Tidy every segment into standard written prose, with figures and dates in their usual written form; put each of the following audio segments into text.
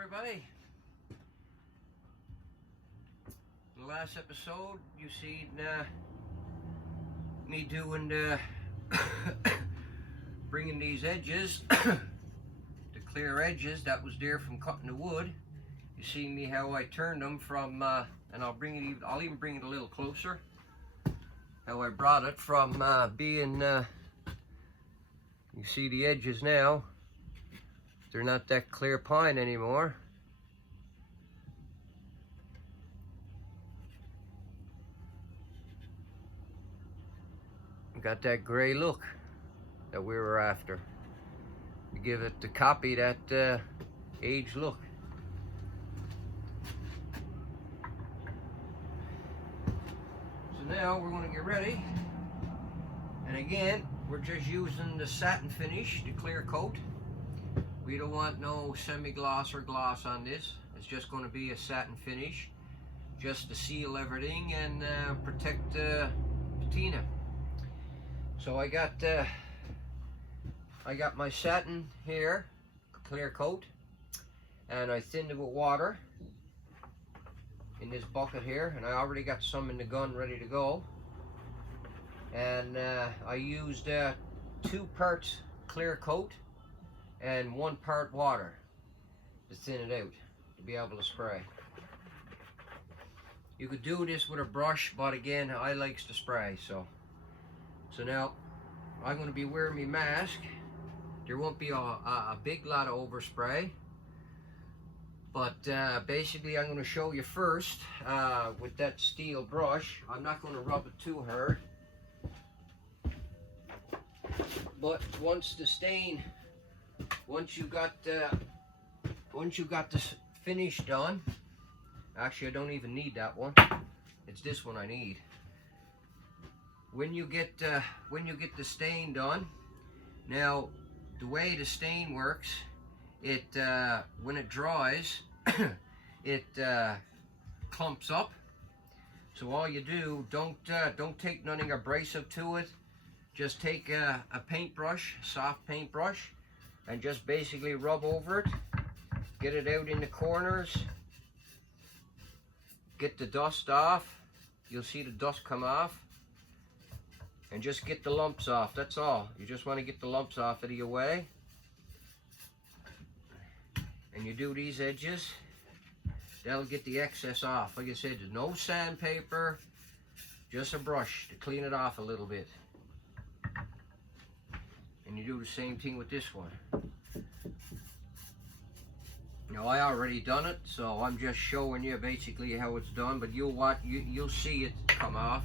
everybody. In the last episode, you seen me doing bringing these edges, the clear edges that was there from cutting the wood. You see me how I turned them from, and I'll even bring it a little closer. How I brought it from being, you see the edges now. They're not that clear pine anymore. Got that gray look that we were after. To give it, to copy that age look. So now we're going to get ready. And again, we're just using the satin finish, the clear coat. We don't want no semi-gloss or gloss on this. It's just going to be a satin finish, just to seal everything and protect the patina. So I got my satin here, clear coat, and I thinned it with water in this bucket here, and I already got some in the gun ready to go. And I used 2 parts clear coat and 1 part water to thin it out, to be able to spray. You could do this with a brush, but again, I likes to spray. So now I'm going to be wearing my mask. There won't be a big lot of overspray, but basically I'm going to show you first with that steel brush. I'm not going to rub it too hard, but once you got this finish done, actually I don't even need that one. It's this one I need. When you get the stain done, now the way the stain works, it when it dries, it clumps up. So all you do, don't take nothing abrasive to it. Just take a paintbrush, soft paintbrush, and just basically rub over it. Get it out in the corners. Get the dust off. You'll see the dust come off. And just get the lumps off, that's all. You just want to get the lumps off out of your way. And you do these edges, that'll get the excess off. Like I said, there's no sandpaper, just a brush to clean it off a little bit. And you do the same thing with this one. Now I already done it, so I'm just showing you basically how it's done, but you'll see it come off.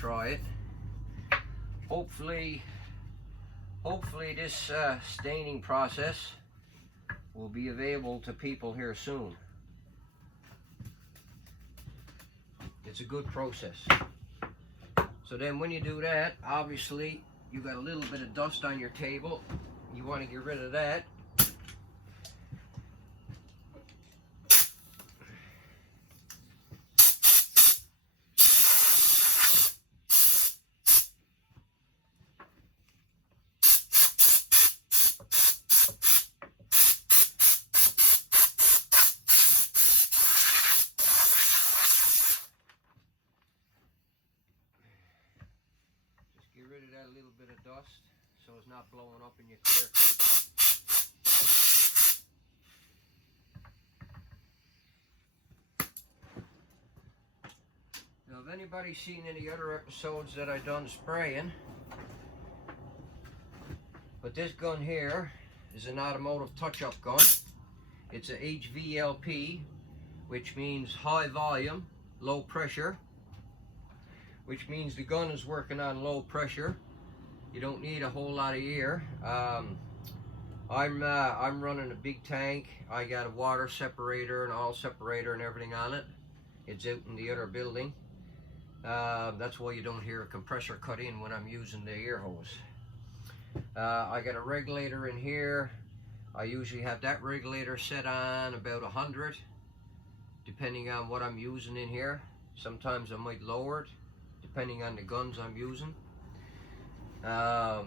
Try it. Hopefully this staining process will be available to people here soon. It's a good process. So then when you do that, obviously you got a little bit of dust on your table. You want to get rid of that. Get rid of that little bit of dust so it's not blowing up in your clear coat. Now if anybody's seen any other episodes that I done spraying, but this gun here is an automotive touch-up gun. It's a HVLP, which means high volume, low pressure, which means the gun is working on low pressure. You don't need a whole lot of air. I'm running a big tank. I got a water separator and all separator and everything on it. It's out in the other building. That's why you don't hear a compressor cut in when I'm using the air hose. I got a regulator in here. I usually have that regulator set on about 100, depending on what I'm using in here. Sometimes I might lower it, depending on the guns I'm using. Now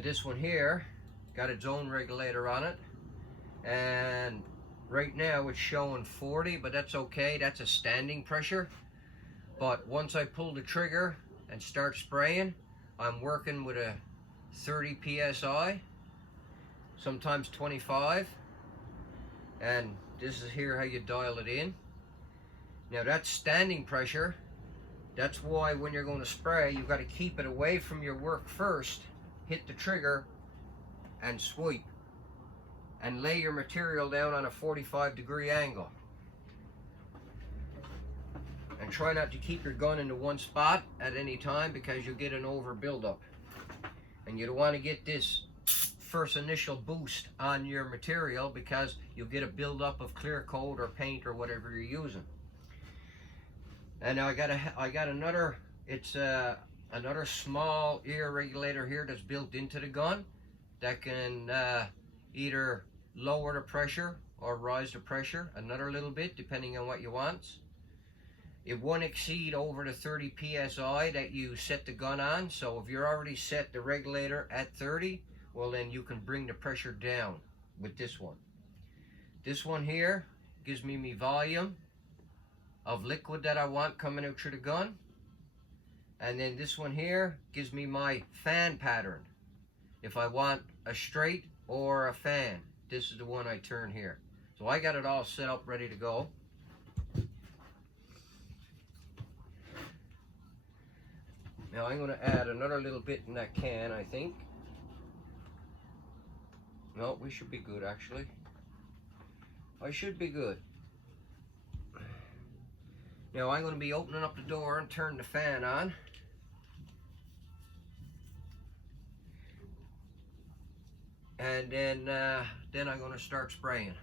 this one here got its own regulator on it, and right now it's showing 40, but that's okay. That's a standing pressure. But once I pull the trigger and start spraying, I'm working with a 30 psi, sometimes 25, and this is here how you dial it in. Now that's standing pressure. That's why when you're going to spray, you've got to keep it away from your work first, hit the trigger and sweep, and lay your material down on a 45-degree angle. And try not to keep your gun into one spot at any time, because you'll get an over buildup. And you don't want to get this first initial boost on your material, because you'll get a buildup of clear coat or paint or whatever you're using. And now I got another, it's another small ear regulator here that's built into the gun that can either lower the pressure or rise the pressure another little bit, depending on what you want. It won't exceed over the 30 psi that you set the gun on. So if you're already set the regulator at 30, well then you can bring the pressure down with this one. This one here gives me volume of liquid that I want coming out through the gun. And then this one here gives me my fan pattern. If I want a straight or a fan, this is the one I turn here. So I got it all set up, ready to go. Now I'm going to add another little bit in that can, I think. No, we should be good actually. I should be good. Now I'm going to be opening up the door and turn the fan on. And then I'm going to start spraying.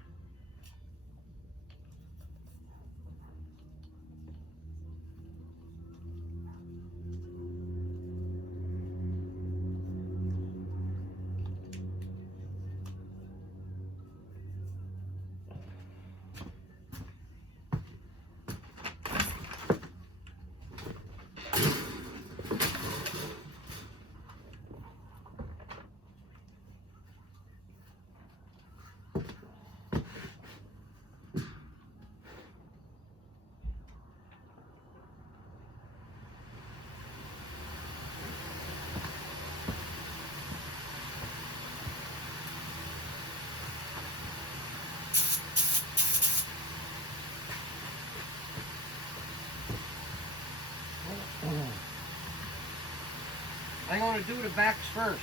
I'm going to do the backs first.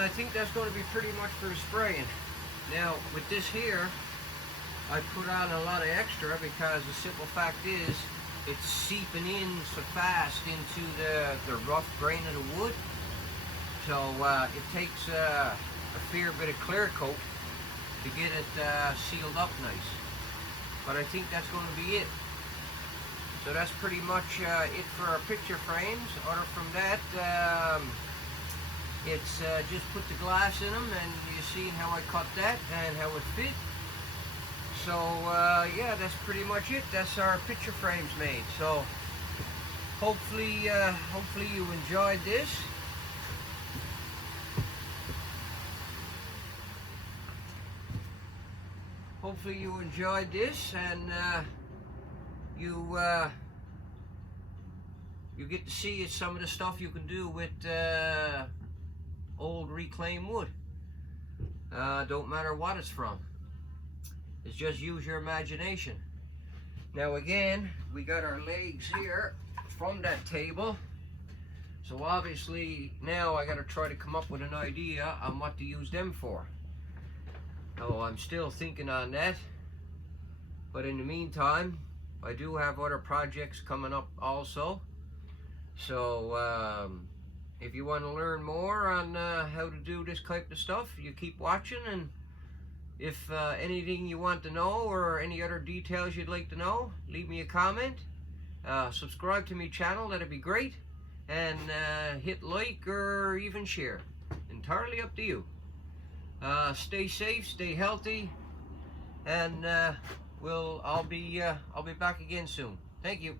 I think that's going to be pretty much for the spraying. Now with this here, I put on a lot of extra because the simple fact is it's seeping in so fast into the rough grain of the wood. So it takes a fair bit of clear coat to get it sealed up nice. But I think that's going to be it. So that's pretty much it for our picture frames. Other from that, it's just put the glass in them, and you see how I cut that and how it fit. So yeah, that's pretty much it. That's our picture frames made. So hopefully you enjoyed this. Hopefully you enjoyed this, and you get to see some of the stuff you can do with old reclaimed wood. Don't matter what it's from. It's just use your imagination. Now again, we got our legs here from that table. So obviously now I got to try to come up with an idea on what to use them for. Oh, I'm still thinking on that. But in the meantime, I do have other projects coming up also. So if you want to learn more on how to do this type of stuff, you keep watching, and if anything you want to know or any other details you'd like to know, leave me a comment. Subscribe to my channel, that'd be great. And hit like or even share. Entirely up to you. Stay safe, stay healthy, and I'll be back again soon. Thank you.